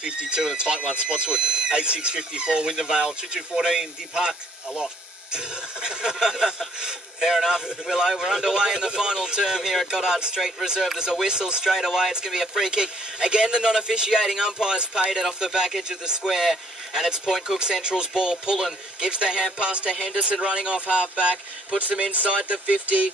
52 and a tight one. Spotswood 86.54. Wyndham Vale 22.14. Deep Park a lot. Fair enough, Willow. We're underway in the final term here at Goddard Street Reserve. There's a whistle straight away. It's going to be a free kick. Again, the non-officiating umpire's paid it off the back edge of the square. And it's Point Cook Central's ball. Pullen gives the hand pass to Henderson running off half-back. Puts them inside the 50.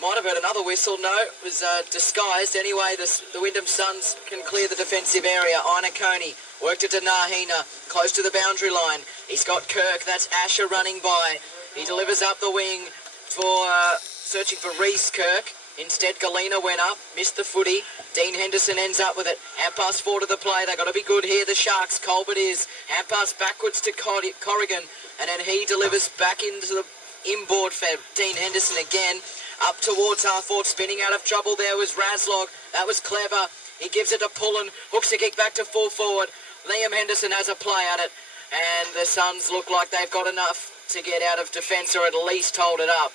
Might have heard another whistle. No, it was disguised. Anyway, the Wyndham Suns can clear the defensive area. Ina Coney worked it to Nahina, close to the boundary line. He's got Kirk. That's Asher running by. He delivers up the wing for searching for Reese Kirk. Instead, Galena went up, missed the footy. Dean Henderson ends up with it. Hand pass forward to the play. They've got to be good here, the Sharks. Colbert is. Hand pass backwards to Corrigan. And then he delivers back into the inboard for Dean Henderson again. Up towards half-forward, spinning out of trouble there was Raslog. That was clever. He gives it to Pullen. Hooks the kick back to full forward. Liam Henderson has a play at it. And the Suns look like they've got enough to get out of defence or at least hold it up.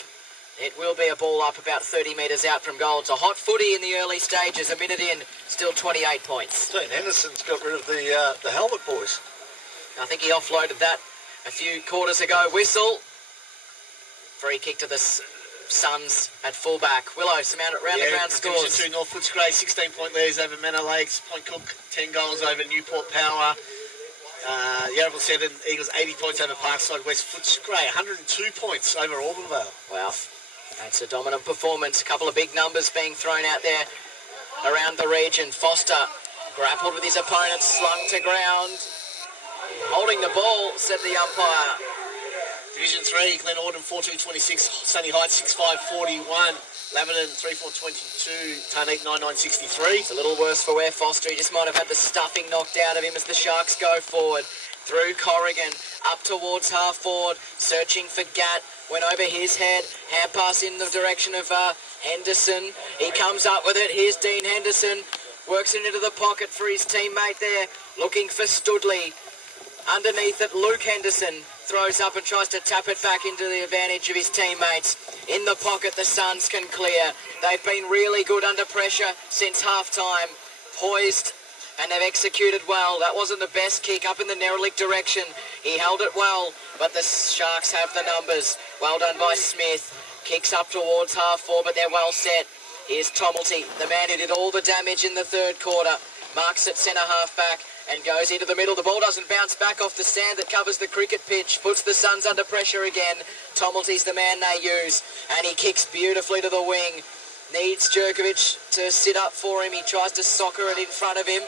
It will be a ball up about 30 metres out from goal. It's a hot footy in the early stages. A minute in, still 28 points. Dean Henderson's got rid of the helmet, boys. I think he offloaded that a few quarters ago. Whistle. Free kick to the Suns at fullback. Willow, some round the ground scores. Division 2 North Footscray, 16-point leads over Manor Lakes. Point Cook, 10 goals over Newport Power. Yarraville 7, Eagles 80 points over Parkside West. Footscray 102 points over Auburndale. Wow, that's a dominant performance. A couple of big numbers being thrown out there around the region. Foster grappled with his opponent, slung to ground. Holding the ball, said the umpire. Division 3, Glen Orden 4-2-26, Sunny Heights 6-5-41, Laverton 3-4-22, Tarneek 9-9-63. It's a little worse for Ware Foster. He just might have had the stuffing knocked out of him as the Sharks go forward. Through Corrigan, up towards half-forward, searching for Gatt. Went over his head, hand pass in the direction of Henderson. He comes up with it. Here's Dean Henderson, works it into the pocket for his teammate there, looking for Studley. Underneath it, Luke Henderson throws up and tries to tap it back into the advantage of his teammates. In the pocket, the Suns can clear. They've been really good under pressure since half-time. Poised, and they've executed well. That wasn't the best kick up in the Nerolick direction. He held it well, but the Sharks have the numbers. Well done by Smith. Kicks up towards half-forward, but they're well set. Here's Tomelty, the man who did all the damage in the third quarter. Marks at centre half-back and goes into the middle. The ball doesn't bounce back off the sand that covers the cricket pitch. Puts the Suns under pressure again. Tomelty's the man they use. And he kicks beautifully to the wing. Needs Jerkovic to sit up for him. He tries to soccer it in front of him.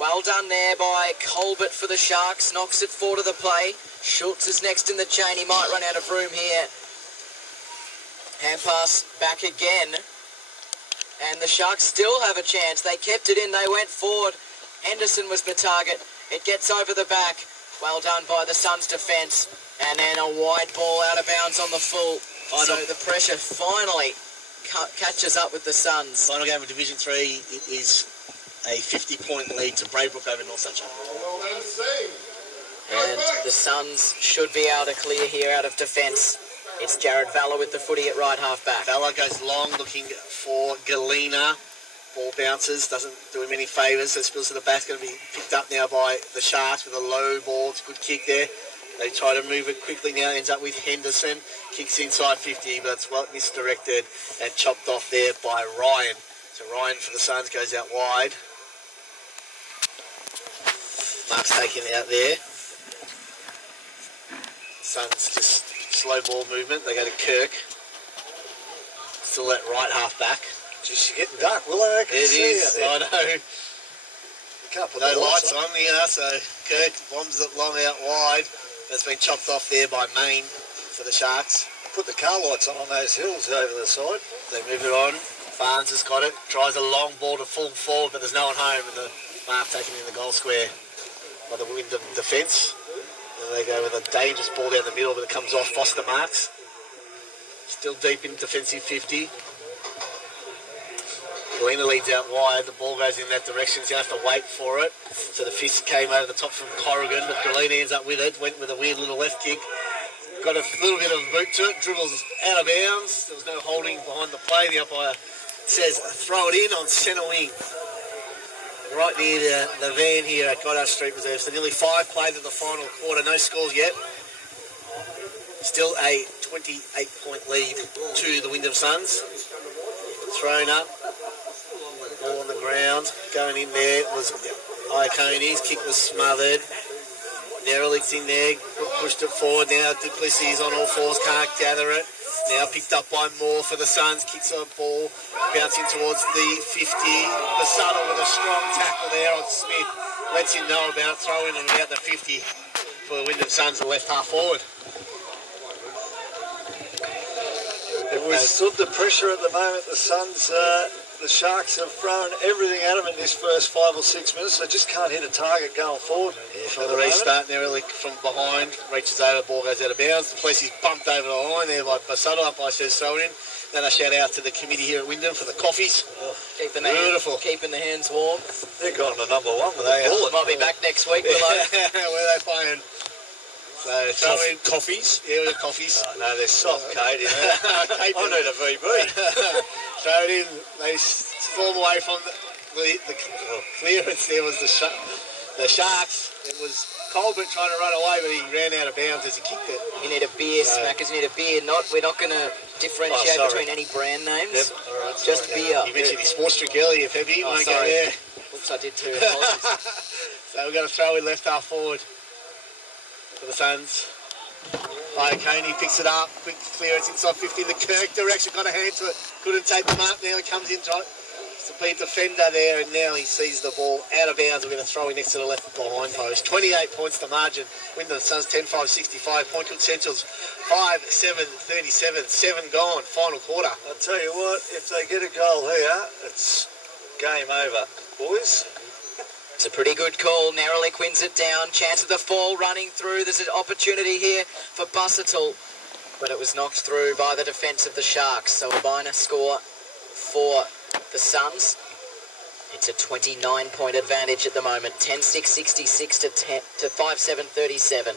Well done there by Colbert for the Sharks. Knocks it forward to the play. Schultz is next in the chain. He might run out of room here. Hand pass back again. And the Sharks still have a chance. They kept it in. They went forward. Henderson was the target. It gets over the back. Well done by the Suns' defence. And then a wide ball out of bounds on the full. So the pressure finally catches up with the Suns. Final game of Division 3, it is a 50-point lead to Braybrook over North Sunshine. And the Suns should be able to clear here out of defence. It's Jared Valla with the footy at right half-back. Valla goes long looking for Galena. Ball bounces, doesn't do him any favours, so spills to the back. Going to be picked up now by the Sharks with a low ball. It's a good kick there. They try to move it quickly now. Ends up with Henderson. Kicks inside 50, but it's well misdirected and chopped off there by Ryan. So Ryan for the Suns goes out wide. Mark's taking it out there. Suns just slow ball movement. They go to Kirk. Still that right half back. Just you're getting dark, Willow. I can see is, I know. You can't put no the lights on here, so Kirk bombs it long out wide. That's been chopped off there by Main for the Sharks. Put the car lights on those hills over the side. They move it on. Barnes has got it. Tries a long ball to full forward, but there's no one home, and the mark taken in the goal square by the Wyndham defence. And they go with a dangerous ball down the middle, but it comes off. Foster marks. Still deep in defensive 50. Galena leads out wide. The ball goes in that direction. So you have to wait for it. So the fist came over the top from Corrigan, but Galena ends up with it. Went with a weird little left kick. Got a little bit of a boot to it. Dribbles out of bounds. There was no holding behind the play. The umpire says throw it in on centre wing. right near the van here at Goddard Street Reserve. So nearly 5 plays of the final quarter. No scores yet. Still a 28-point lead to the Wyndham Suns. Thrown up. Ball on the ground. Going in there was Iaconi's. Kick was smothered. Nerolick's in there. Pushed it forward. Now Duplessis on all fours. Can't gather it. Now picked up by Moore for the Suns. Kicks a ball. Bouncing towards the 50. Basuttle with a strong tackle there on Smith. Lets him know about throwing and about the 50 for the Wyndham Suns, the left half forward. It withstood the pressure at the moment. The Suns, the Sharks have thrown everything at them in this first 5 or 6 minutes. They just can't hit a target going forward. Yeah, for the restart, Nerolick from behind, reaches over, the ball goes out of bounds. The police is bumped over the line there by Basuttle, up by says throwing in. Then a shout out to the committee here at Wyndham for the coffees. Oh, keeping the hands warm. They're going to number 1 with a bullet. Might be back next week, Willow. Where are they playing? So throwing coffees? Yeah, with the coffees. No, they're soft, Kate. I need a VB. Throw it in. They storm away from the clearance. There was the Sharks. It was Colbert trying to run away, but he ran out of bounds as he kicked it. You need a beer, Smackers. You need a beer. We're not going to differentiate between any brand names. Yep. All right, just beer. You mentioned his sports drink earlier, Peppy. Won't go there. Oops, I did too. Apologies. So we're going to throw in left half forward for the Suns. Iaconi picks it up. Quick clearance inside 50 in the Kirk direction. Got a hand to it. Couldn't take them up. Now he comes in, tries to beat defender there, and now he sees the ball out of bounds. We're going to throw in next to the left behind post. 28 points to margin. Wyndham Suns 10-5-65. Point Cook Centrals 5-7-37. 7 gone. Final quarter. I'll tell you what, if they get a goal here, it's game over, boys. It's a pretty good call. Nerolick wins it down. Chance of the fall running through. There's an opportunity here for Busuttle, but it was knocked through by the defence of the Sharks. So a minor score for the Suns. It's a 29-point advantage at the moment. 10-6-66 to 5-7-37.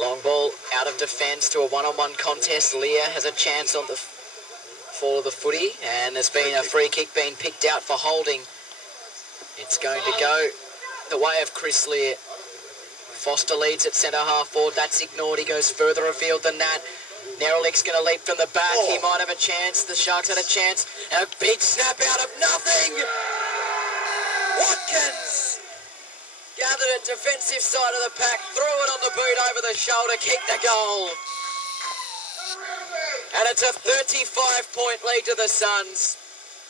Long ball out of defence to a one-on-one contest. Lear has a chance on the fall of the footy, and there's been a free kick being picked out for holding. It's going to go the way of Chris Lear. Foster leads at centre half forward. That's ignored. He goes further afield than that. Nerolick's going to leap from the back. He might have a chance. The Sharks had a chance. And a big snap out of nothing. Watkins gathered at defensive side of the pack. Threw it on the boot over the shoulder. Kicked the goal. And it's a 35-point lead to the Suns.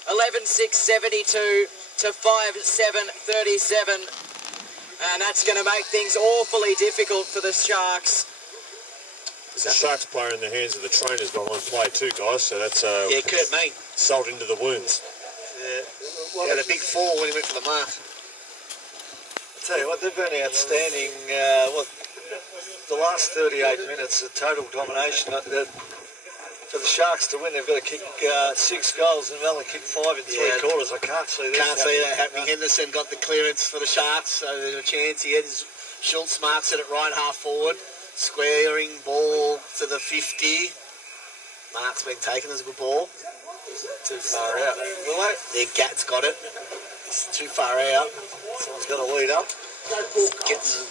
11-6-72 to 5-7-37. And that's going to make things awfully difficult for the Sharks. There's a Sharks player in the hands of the trainers behind play too, guys, so that's Kurt Main. salt into the wounds. He had a big fall when he went for the mark. I'll tell you what, they've been outstanding. The last 38 minutes of total domination. For the Sharks to win, they've got to kick 6 goals and they've only kicked 5 in 3 quarters. I can't see that. Can't see that happening. Henderson got the clearance for the Sharks, so there's a chance. He heads. Schultz marks it at right half forward. Squaring ball to the 50. Mark's been taken as a good ball. Too far out. Will they? Yeah, Gat's got it. It's too far out. Someone's got to lead up. Getting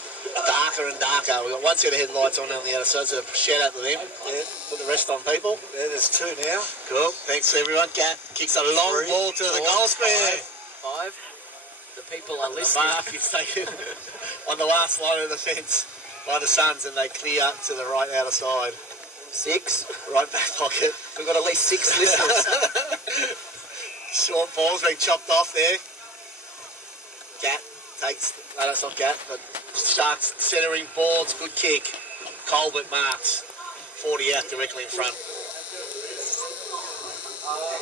darker and darker. We've got one set of headlights on the other side, so shout out to them. Yeah. Put the rest on people. Yeah, there's 2 now. Cool. Thanks everyone. Gat kicks a long 3, ball to the goal square. 5. The people are listening. Mark is taken on the last line of the fence by the Suns, and they clear up to the right outer side. 6. Right back pocket. We've got at least 6 listeners. Short ball's been chopped off there. Gat takes, no, that's not Gat, but Sharks centering boards, good kick. Colbert marks. 40 out directly in front.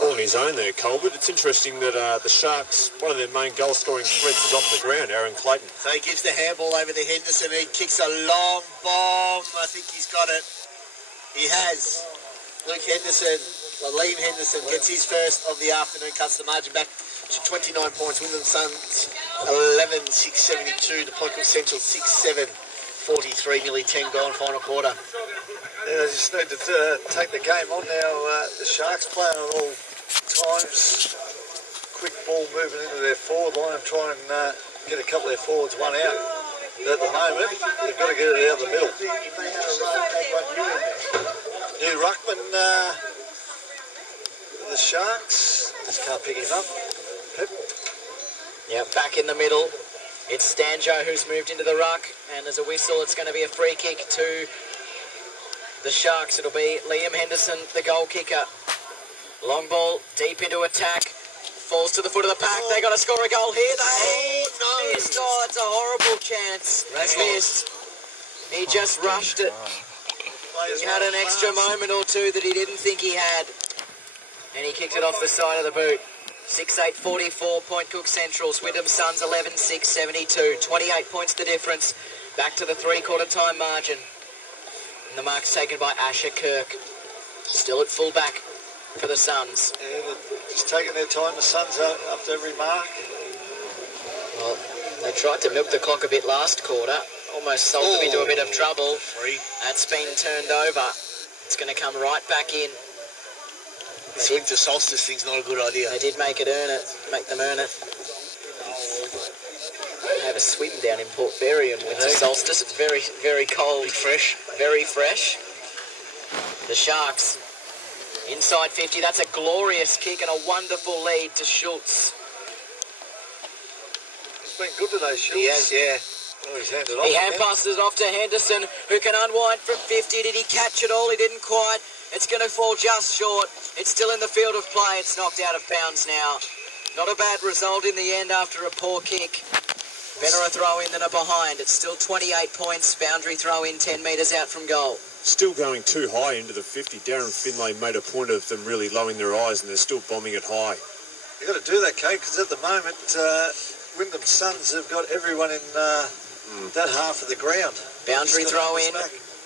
All on his own there, Colbert. It's interesting that the Sharks, one of their main goal-scoring threats is off the ground, Aaron Clayton. So he gives the handball over to Henderson. He kicks a long bomb. I think he's got it. He has. Luke Henderson, Liam Henderson gets his first of the afternoon, cuts the margin back to 29 points. Wyndham Suns 11-6-72. The Point Cook Central 6-7-43. Nearly 10 gone, final quarter. Yeah, they just need to take the game on now. The Sharks playing on all times, quick ball moving into their forward line and try and get a couple of their forwards one out. But at the moment, they've got to get it out of the middle. New ruckman for the Sharks. Just can't pick him up. Pep. Yeah, back in the middle. It's Stanjo who's moved into the ruck, and there's a whistle. It's going to be a free kick to the Sharks. It'll be Liam Henderson, the goal kicker. Long ball, deep into attack. Falls to the foot of the pack. They got to score a goal here. They missed. Oh, that's a horrible chance. Missed. He just rushed it. He had an extra moment or two that he didn't think he had. And he kicked it off the side of the boot. 6-8-44, Point Cook Centrals. Wyndham Suns 11-6-72. 28 points the difference. Back to the three-quarter time margin. And the mark's taken by Asher Kirk. Still at full-back for the Suns. Yeah, they're just taking their time. The Suns are up to every mark. Well, they tried to milk the clock a bit last quarter. Almost sold them into a bit of trouble. That's been turned over. It's going to come right back in. This winter solstice thing's not a good idea. They did make them earn it. They have a swim down in Port Fairy in winter solstice. It's very, very cold. Fresh. Very fresh. The Sharks inside 50. That's a glorious kick and a wonderful lead to Schultz. He's been good today, Schultz. He has, yeah. Oh, he's handed off. He hand passes it off to Henderson, who can unwind from 50. Did he catch it all? He didn't quite. It's going to fall just short. It's still in the field of play. It's knocked out of bounds now. Not a bad result in the end after a poor kick. Better a throw in than a behind. It's still 28 points. Boundary throw in 10 metres out from goal. Still going too high into the 50. Darren Finlay made a point of them really lowering their eyes, and they're still bombing it high. You've got to do that, Kate, because at the moment, Wyndham Suns have got everyone in that half of the ground. Boundary throw in.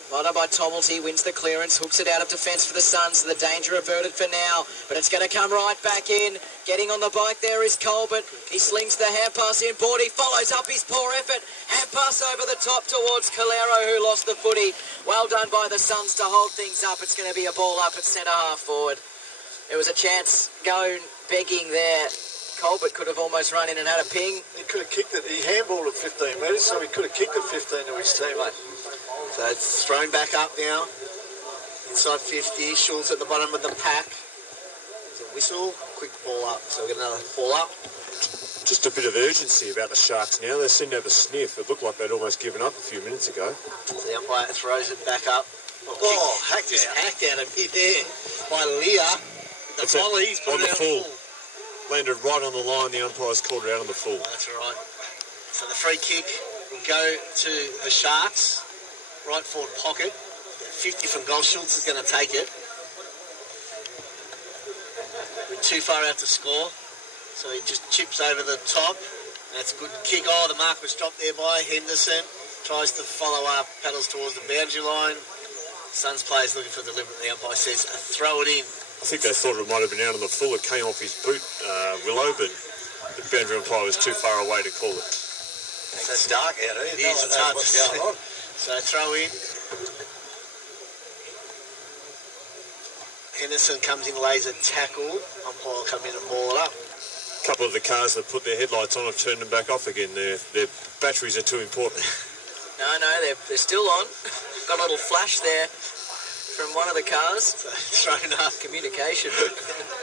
Mono by Tommelty wins the clearance, hooks it out of defence for the Suns. So the danger averted for now, but it's going to come right back in. Getting on the bike there is Colbert. He slings the hand pass in. Bordy follows up his poor effort. Hand pass over the top towards Calero, who lost the footy. Well done by the Suns to hold things up. It's going to be a ball up at centre half forward. There was a chance going begging there. Colbert could have almost run in and had a ping. He could have kicked it. He handballed at 15 metres, so he could have kicked it 15 to his teammate. So it's thrown back up now. Inside 50. Schultz at the bottom of the pack. There's a whistle. Quick ball up. So we get another ball up. Just a bit of urgency about the Sharks now. They seem to have a sniff. It looked like they'd almost given up a few minutes ago. So the umpire throws it back up. Hacked out of me there by Leah. The volley, he's put on the full. Landed right on the line. The umpire's called it out on the full. Oh, that's right. So the free kick will go to the Sharks. Right forward pocket. 50 from goal. Schultz is going to take it. We're too far out to score. So he just chips over the top. That's a good kick. Oh, the mark was dropped there by Henderson. Tries to follow up. Paddles towards the boundary line. Suns players looking for deliberate. The umpire says, throw it in. I think they thought it might have been out on the full. It came off his boot, Willow, but the boundary umpire was too far away to call it. It's dark out here. It is. It's hard to see. So throw in. Henderson comes in, lays a tackle. Umpire will come in and ball it up. A couple of the cars that put their headlights on have turned them back off again. Their batteries are too important. No, they're still on. Got a little flash there from one of the cars. So thrown up. Communication.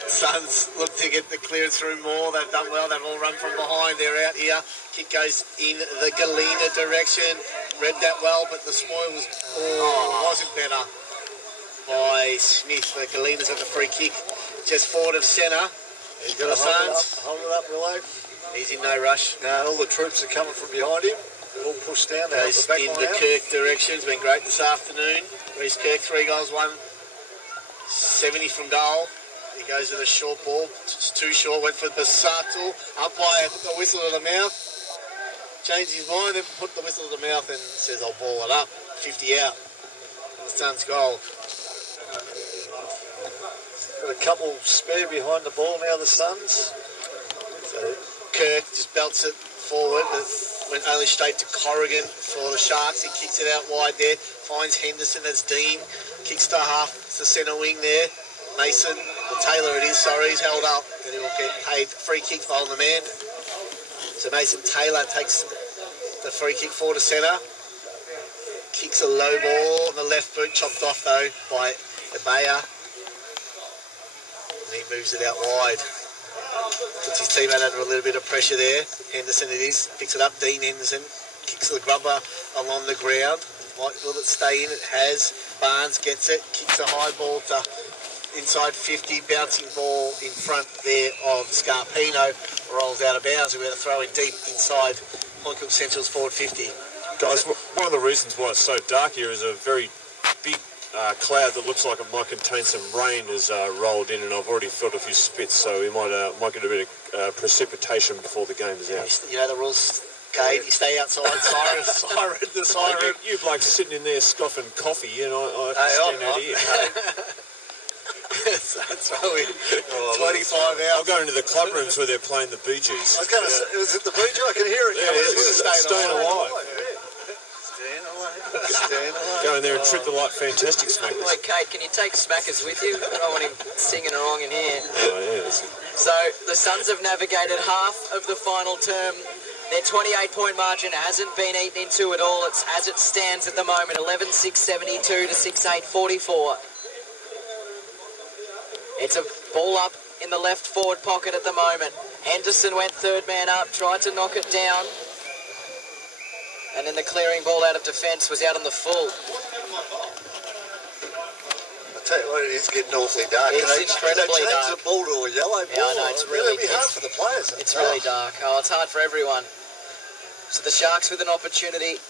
Suns look to get the clearance through more. They've done well. They've all run from behind. They're out here. Kick goes in the Galena direction. Read that well, but the spoil wasn't better by Smith. The Galena's at the free kick. Just forward of centre. He's got to hold it up, Willow. He's in no rush. No, all the troops are coming from behind him. They're all pushed down. Goes in the Kirk direction. It's been great this afternoon. Reece Kirk, 3 goals, 170 from goal. He goes with a short ball. It's too short. Went for Basato. Umpire put the whistle to the mouth. Changed his mind, then put the whistle to the mouth and says, I'll ball it up. 50 out. And the Suns goal. Got a couple spare behind the ball now, the Suns. So Kirk just belts it forward. It went only straight to Corrigan for the Sharks. He kicks it out wide there. Finds Henderson. That's Dean. Kicks to half. It's the centre wing there. Mason, or Taylor it is, sorry, he's held up. And he will getting paid free kick for holding the man. So Mason Taylor takes the free kick forward to centre. Kicks a low ball on the left boot, chopped off though by Abaya. And he moves it out wide. Puts his teammate under a little bit of pressure there. Henderson it is. Picks it up. Dean Henderson kicks the grubber along the ground. Will it stay in? It has. Barnes gets it. Kicks a high ball to inside 50. Bouncing ball in front there of Scarpino. Rolls out of bounds. We're going to throw in deep inside Honkook Central's forward 50. Guys, one of the reasons why it's so dark here is a very big cloud that looks like it might contain some rain has rolled in, and I've already felt a few spits, so we might get a bit of precipitation before the game is out. You know the rules, Cade. You stay outside. Siren. You blokes sitting in there scoffing coffee, and I stand out here. That's right. 25 hours. I'll go into the club rooms where they're playing the Bee Gees. I was going to say, was it the Bee Gees? I can hear it. Yeah, it's Staying Alive. Go in there and trip the light fantastic smackers. Wait, Kate, can you take Smackers with you? I don't want him singing along in here. Oh, yeah. So the Suns have navigated half of the final term. Their 28-point margin hasn't been eaten into at all. It's as it stands at the moment, 11-6-72 to 6-8-44. It's a ball up in the left forward pocket at the moment. Henderson went third man up, tried to knock it down. And then the clearing ball out of defence was out on the full. I tell you what, it is getting awfully dark. It's incredibly dark. dark. It's a ball to a yellow ball. Yeah, I know, it's really It'll be hard for the players. It's really dark. Oh, it's hard for everyone. So the Sharks with an opportunity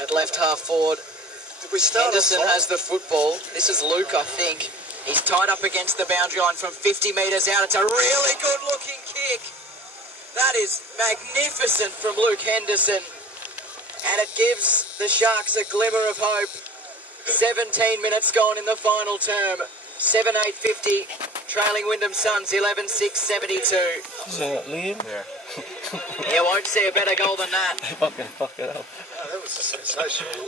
at left half forward. Did we start Henderson has the football. This is Luke, I think. He's tied up against the boundary line from 50 metres out. It's a really good-looking kick. That is magnificent from Luke Henderson. And it gives the Sharks a glimmer of hope. 17 minutes gone in the final term. 7-8-50, trailing Wyndham Suns, 11-6-72. Is that Liam? Yeah. You won't see a better goal than that. Fucking fuck it up. Oh, that was a sensational.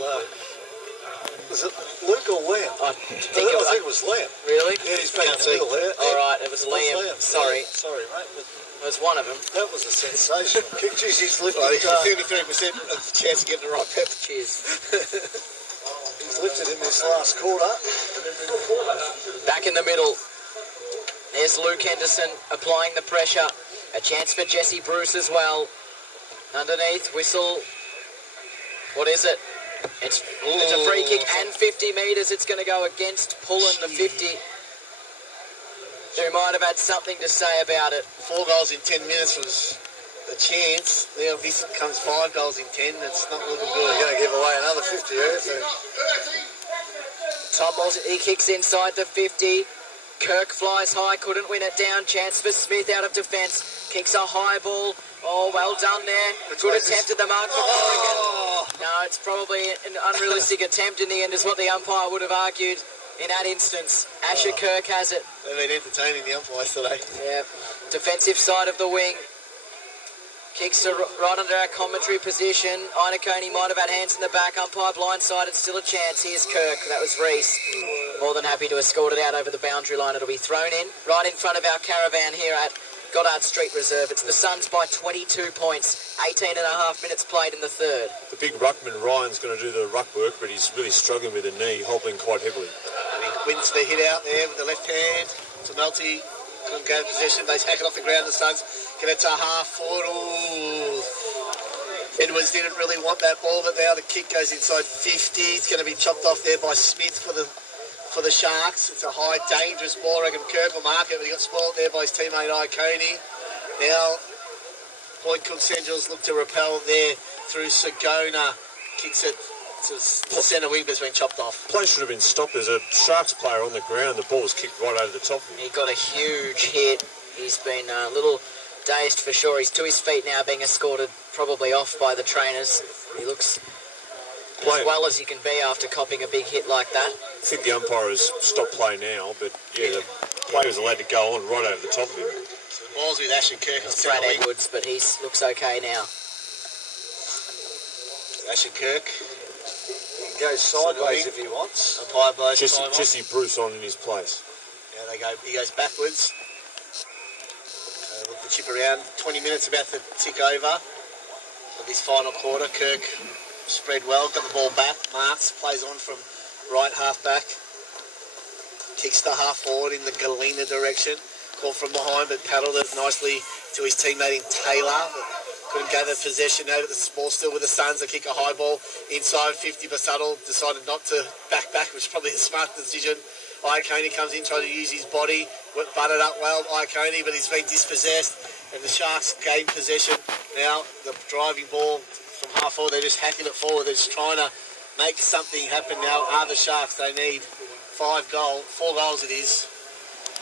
Was it Luke or Liam? I think it was Liam. Really? Yeah, he's back in the middle there. All right, it was Liam. Sorry. Yeah, sorry, mate. But it was one of them. that was a sensational kick. Jeez, he's lifted. 33% of the chance of getting the right pep. Cheers. He's lifted in this last quarter. Back in the middle. There's Luke Henderson applying the pressure. A chance for Jesse Bruce as well. Underneath, whistle. What is it? It's a free kick and 50 metres. It's going to go against Pullen, the 50. Who might have had something to say about it. 4 goals in 10 minutes was a chance. Now this comes 5 goals in 10. That's not looking good. They're going to give away another 50 here. Top balls, he kicks inside the 50. Kirk flies high, couldn't win it down. Chance for Smith out of defence. Kicks a high ball. Oh, well done there. Good attempt at the mark for Corrigan. No, it's probably an unrealistic attempt in the end, is what the umpire would have argued in that instance. Asher Kirk has it. They've been entertaining the umpires today. Yeah. Defensive side of the wing. Kicks are right under our commentary position. Inokoni might have had hands in the back. Umpire blindsided, still a chance. Here's Kirk. That was Reese. More than happy to escort it out over the boundary line. It'll be thrown in right in front of our caravan here at Goddard Street Reserve. It's the Suns by 22 points. 18 and a half minutes played in the third. The big ruckman Ryan's going to do the ruck work, but he's really struggling with the knee, hobbling quite heavily. And he wins the hit out there with the left hand. Tumulty couldn't go to possession. They hack it off the ground. The Suns give it to half forward. Ooh. Edwards didn't really want that ball, but now the kick goes inside 50. It's going to be chopped off there by Smith for the Sharks. It's a high, dangerous ball. I reckon Kirk will mark it, but he got spoiled there by his teammate Inokoni. Now, Point Cook Centrals look to repel there through Sagona. Kicks it to the centre wing, but it's been chopped off. Play should have been stopped. There's a Sharks player on the ground. The ball was kicked right over the top of him. He got a huge hit. He's been a little dazed for sure. He's to his feet now, being escorted probably off by the trainers. He looks as well as he can be after copping a big hit like that. I think the umpire has stopped play now, but yeah, the player was allowed to go on right over the top of him. So the ball's with Asher Kirk. It's Brad Edwards, but he looks okay now. Asher Kirk. He can go sideways if he wants. Umpire blows Jesse Bruce on in his place. Yeah, he goes backwards. chip around. 20 minutes about to tick over of this final quarter. Kirk spread well, got the ball back. Marks plays on from right half back. Kicks the half forward in the Galena direction. Caught from behind, but paddled it nicely to his teammate in Taylor. Couldn't gather possession now, but the ball still with the Suns. They kick a high ball inside 50, but Subtle decided not to back, which is probably a smart decision. Iacone comes in, trying to use his body, butted up well, Iacone, but he's been dispossessed, and the Sharks gain possession. Now, the driving ball from half forward, they're just hacking it forward. They're just trying to make something happen now. Are the Sharks? They need 4 goals it is.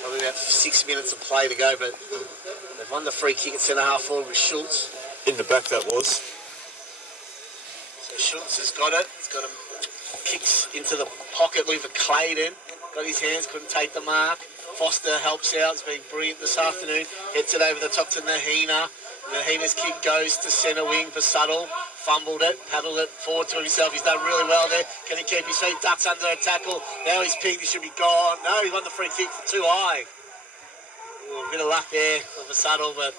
Probably about 6 minutes of play to go, but they've won the free kick at centre half forward with Schultz. In the back, that was. So Schultz has got it. He's got him, kicks into the pocket with a Clayton. Got his hands, couldn't take the mark. Foster helps out. He's been brilliant this afternoon. Hits it over the top to Nahina. Nahina's kick goes to centre wing for Subtle. Fumbled it, paddled it forward to himself. He's done really well there. Can he keep his feet? Ducks under a tackle. Now he's picked. He should be gone. No, he won the free kick for too high. Ooh, a bit of luck there for Subtle, but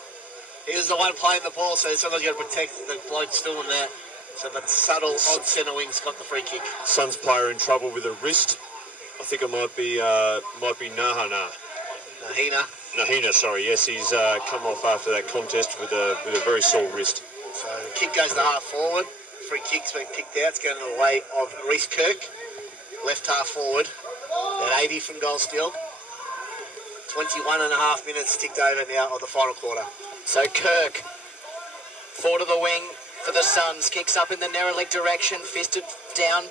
he was the one playing the ball, so sometimes you've got to protect the bloke still in that. So, but Subtle on centre wing's got the free kick. Suns player in trouble with a wrist. I think it might be Nahina. Nahina, sorry. Yes, he's come off after that contest with a very sore wrist. So the kick goes to half forward. Free kick's been kicked out. It's going the way of Reece Kirk. Left half forward. At 80 from goal still. 21 and a half minutes ticked over now of the final quarter. So Kirk, forward to the wing for the Suns. Kicks up in the Neralik direction. Fisted down.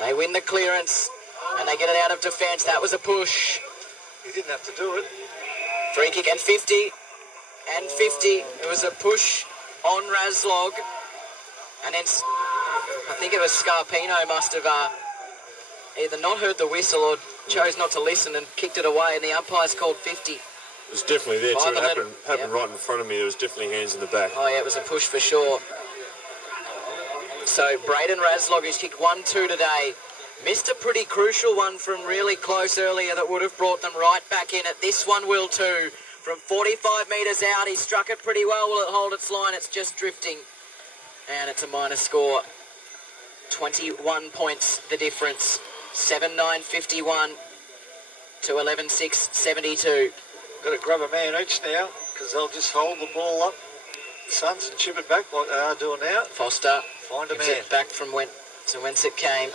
They win the clearance. And they get it out of defence. That was a push. He didn't have to do it. Free kick and 50. And 50. It was a push on Razlog. And then I think it was Scarpino must have either not heard the whistle or chose not to listen and kicked it away. And the umpire's called 50. It was definitely there too. It happened right in front of me. There was definitely hands in the back. Oh, yeah, it was a push for sure. So Braden Razlog, who's kicked 1-2 today, missed a pretty crucial one from really close earlier that would have brought them right back in it. This one will too. From 45 metres out, he struck it pretty well. Will it hold its line? It's just drifting. And it's a minor score. 21 points the difference. 7-9-51 to 11-6-72. Got to grab a man each now because they'll just hold the ball up, the Suns, and chip it back like they are doing now. Foster find a gives man it back from whence it came.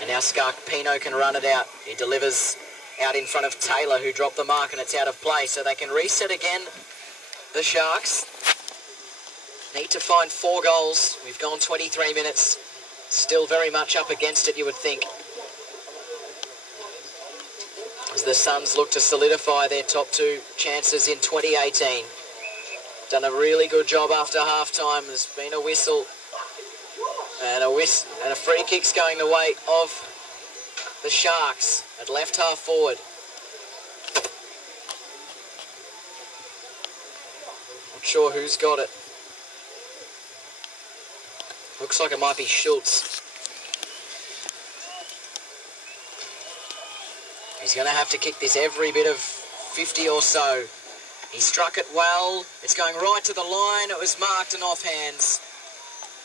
And now Scarpino can run it out. He delivers out in front of Taylor, who dropped the mark, and it's out of play. So they can reset again. The Sharks need to find 4 goals. We've gone 23 minutes. Still very much up against it, you would think. As the Suns look to solidify their top 2 chances in 2018. Done a really good job after half-time. There's been a whistle. And a free kick's going the way of the Sharks at left half forward. Not sure who's got it. Looks like it might be Schultz. He's going to have to kick this every bit of 50 or so. He struck it well. It's going right to the line. It was marked and off hands.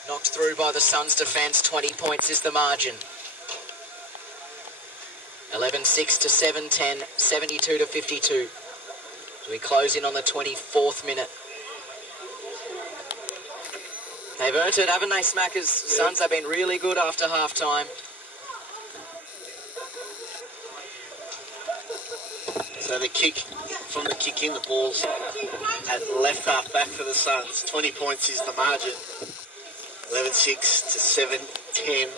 Knocked through by the Suns' defence. 20 points is the margin. 11-6 to 7-10, 72 to 52. So we close in on the 24th minute. They've earned it, haven't they, Smackers? Suns have been really good after half-time. So the kick, from the kick in, the ball's at left half back for the Suns. 20 points is the margin. 11-6 to 7-10.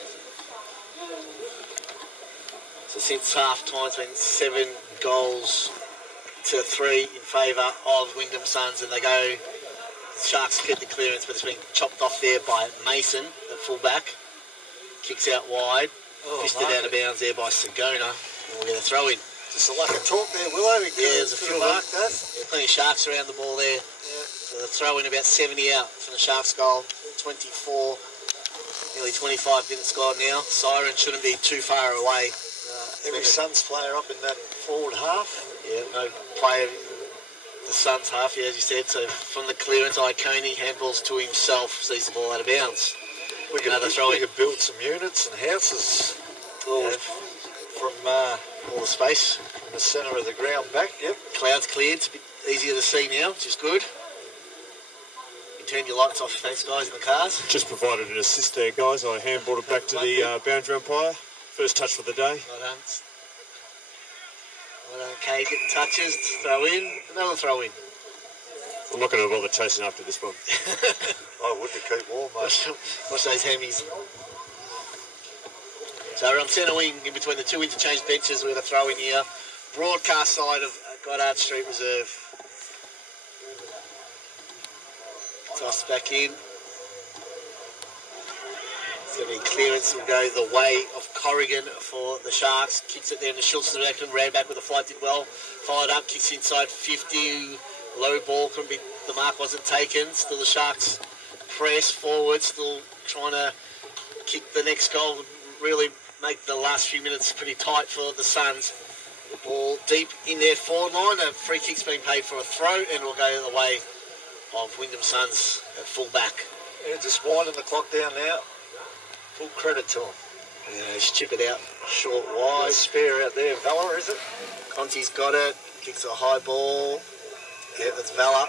So since half-time, it's been 7 goals to 3 in favour of Wyndham Suns, and they go. The Sharks get the clearance, but it's been chopped off there by Mason at full-back. Kicks out wide. Fisted out of bounds there by Sagona. And we'll get a throw in. Just a lack of talk there, Willow. Yeah, there's a few of them. Plenty of Sharks around the ball there. Yeah. So the throw in about 70 out from the Sharks goal. 24, nearly 25 minutes gone now. Siren shouldn't be too far away. Every Suns player up in that forward half. Yeah, no player the Suns half, yeah, as you said. So from the clearance, Iconi handballs to himself, sees the ball out of bounds. We could build some units and houses from all the space. from the centre of the ground back. Yep. Clouds cleared, it's a bit easier to see now, which is good. You turn your lights off, thanks guys in the cars. Just provided an assist there, guys. I handballed it back to the boundary umpire. First touch for the day. Well done. Well done, Kay, getting touches, throw in, another throw in. I'm not going to bother chasing after this one. I would to keep warm, mate. Watch those hammies. So we're on centre wing in between the two interchange benches. We're going to throw in here. Broadcast side of Goddard Street Reserve. Toss back in. It's going to be clearance. Will go the way of Corrigan for the Sharks. Kicks it there in the Schultz direction. Ran back with the flight, did well. Followed up, kicks inside 50. Low ball, couldn't be, the mark wasn't taken. Still the Sharks press forward, still trying to kick the next goal. Really make the last few minutes pretty tight for the Suns. The ball deep in their forward line. A free kick's been paid for a throw and will go the way of Wyndham Suns at full back. Yeah, just winding the clock down now. Full credit to him. Yeah, he's chip it out short wide. Spare out there, Vella, is it? Conti's got it. Kicks a high ball. Yeah, that's Vella.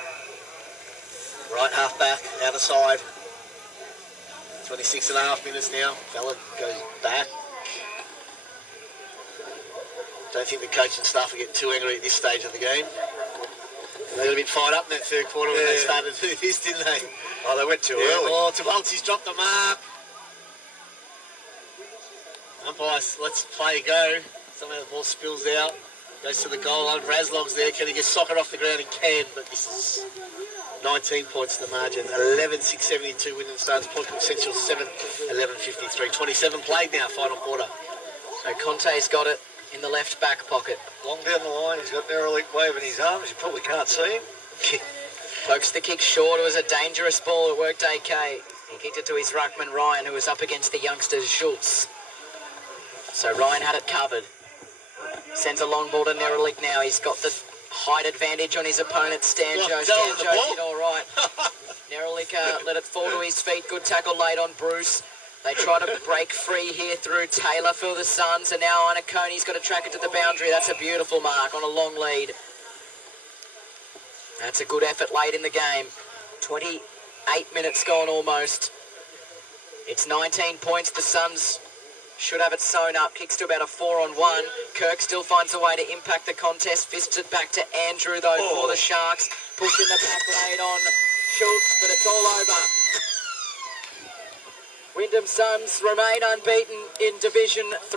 Right half back, outer side. 26 and a half minutes now. Vella goes back. Don't think the coach and staff will get too angry at this stage of the game. They got a bit fired up in that third quarter when they started to do this, didn't they? Oh, they went too early. Oh, Tumulty's dropped the mark. Umpires, let's play go. Somehow the ball spills out. Goes to the goal line. Raslog's there. Can he get soccer off the ground? He can, but this is 19 points to the margin. 11-6-72 Wyndham Suns. Point essential 7-11-53. 27 played now, final quarter. So Conte's got it in the left back pocket. Long down the line, he's got Nerolic waving his arms. You probably can't see him. Pokes the kick short. It was a dangerous ball. It worked AK. He kicked it to his ruckman Ryan, who was up against the youngsters Schultz. So Ryan had it covered. Sends a long ball to Nerolic now. He's got the height advantage on his opponent, Stanjo. Stanjo did all right. Nerolic let it fall to his feet. Good tackle late on Bruce. They try to break free here through Taylor for the Suns. And now Anaconi's got to track it to the boundary. That's a beautiful mark on a long lead. That's a good effort late in the game. 28 minutes gone almost. It's 19 points. The Suns should have it sewn up. Kicks to about a 4-on-1. Kirk still finds a way to impact the contest. Fists it back to Andrew, though, for the Sharks. Push in the back lane on Schultz, but it's all over. Wyndham Suns remain unbeaten in Division 3.